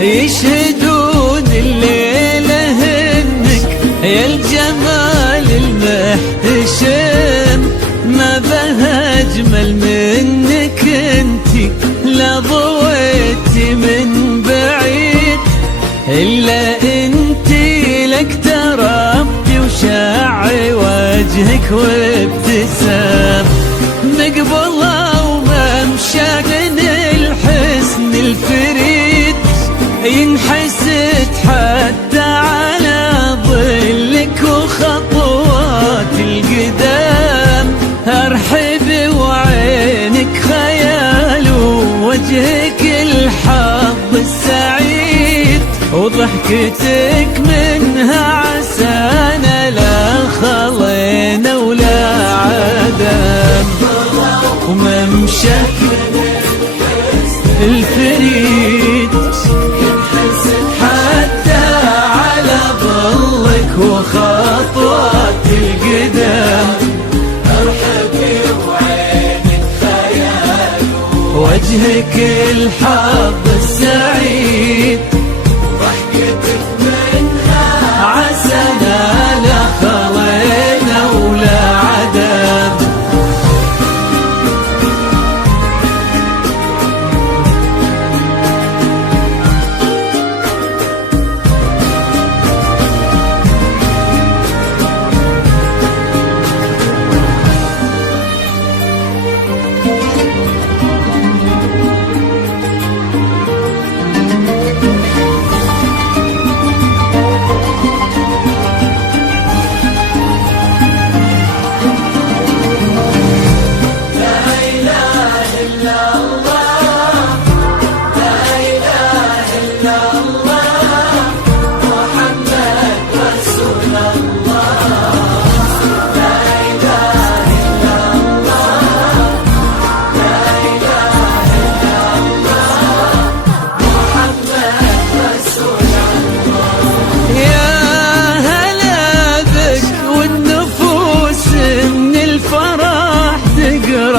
يشهدون الليلة انك يا الجمال المحتشم، ما بها اجمل منك انتي لا ضويتي من بعيد، الا انتي لك تربي وشاعي وجهك وابتسام، مقبلة وممشى من الحسن الفريد، ينحسد حتى على ظلك وخطوات القدام، ارحب وعينك خيال ووجهك الحظ السعيد، وضحكتك منها عسانا لا خلينا ولا عدم، وممشاك الفريد حتى على ظلك وخطوات القدام، ارحبي وعينك خيال وجهك الحظ السعيد، ضحكتك منها عسانا لا خلينا ولا عدم.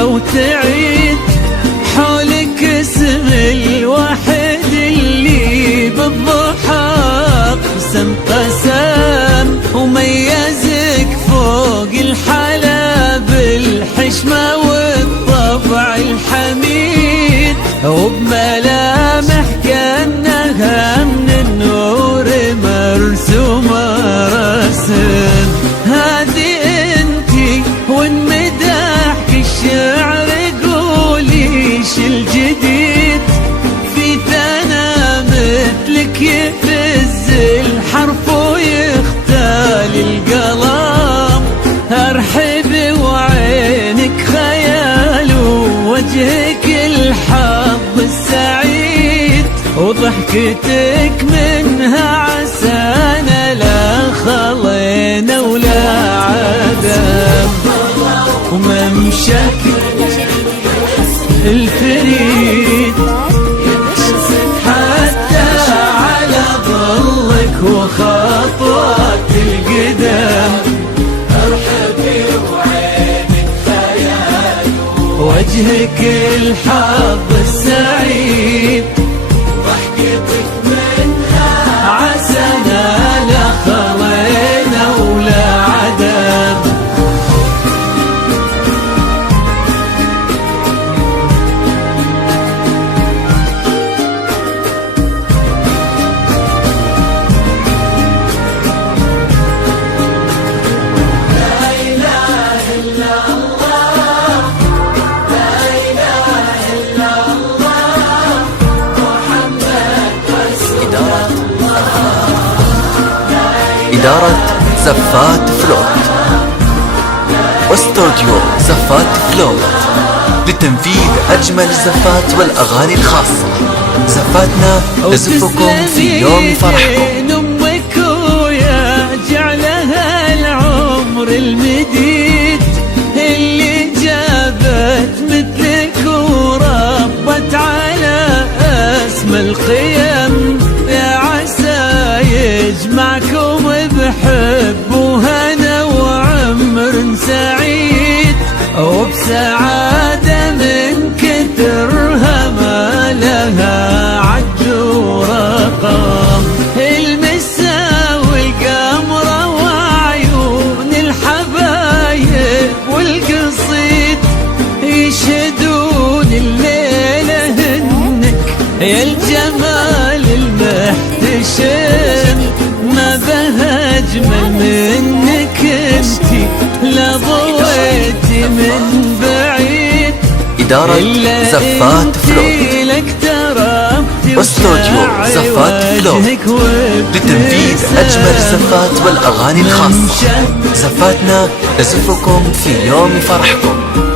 وتعيد حولك اسم الواحد اللي بالضحى قسم قسم، وميزك فوق الحلا بالحشمة والطبع الحميد، وبملامح كأنها من النور مرسومة رسم، هذه انتي وانمدحك الشعر قوليش الجديد، في ثنا مثلك يفز الحرف ويختال القلم، ارحب وعينك خيال ووجهك الحظ السعيد، وضحكتك منها عسانا لا خلينا ولا عدم، وممشاك الفريد حتى على ظلك وخطوات القدام، ارحبي وعينك خيال وجهك الحظ السعيد، ضحكتك منها عسانا لا خلينا ولا عدم. إدارة زفات فلوت واستوديو زفات فلوت لتنفيذ أجمل الزفات والأغاني الخاصة. زفاتنا نزفكم في يوم فرحكم. أمك ويا جعلها العمر المديد اللي جابت مثلك وربت على أسمى القيم، يا عسى يجمعكم بحب وهنا وعمر سعيد، وبسعادة من كثرها ما لها عد ورقم. الجمال المحتشم ما بها أجمل منك انتي، لا ضويتي من بعيد إدارة زفات فلور واستوديو زفات فلور لتنفيذ أجمل الزفات والأغاني الخاصة. زفاتنا تزفكم في يوم فرحكم.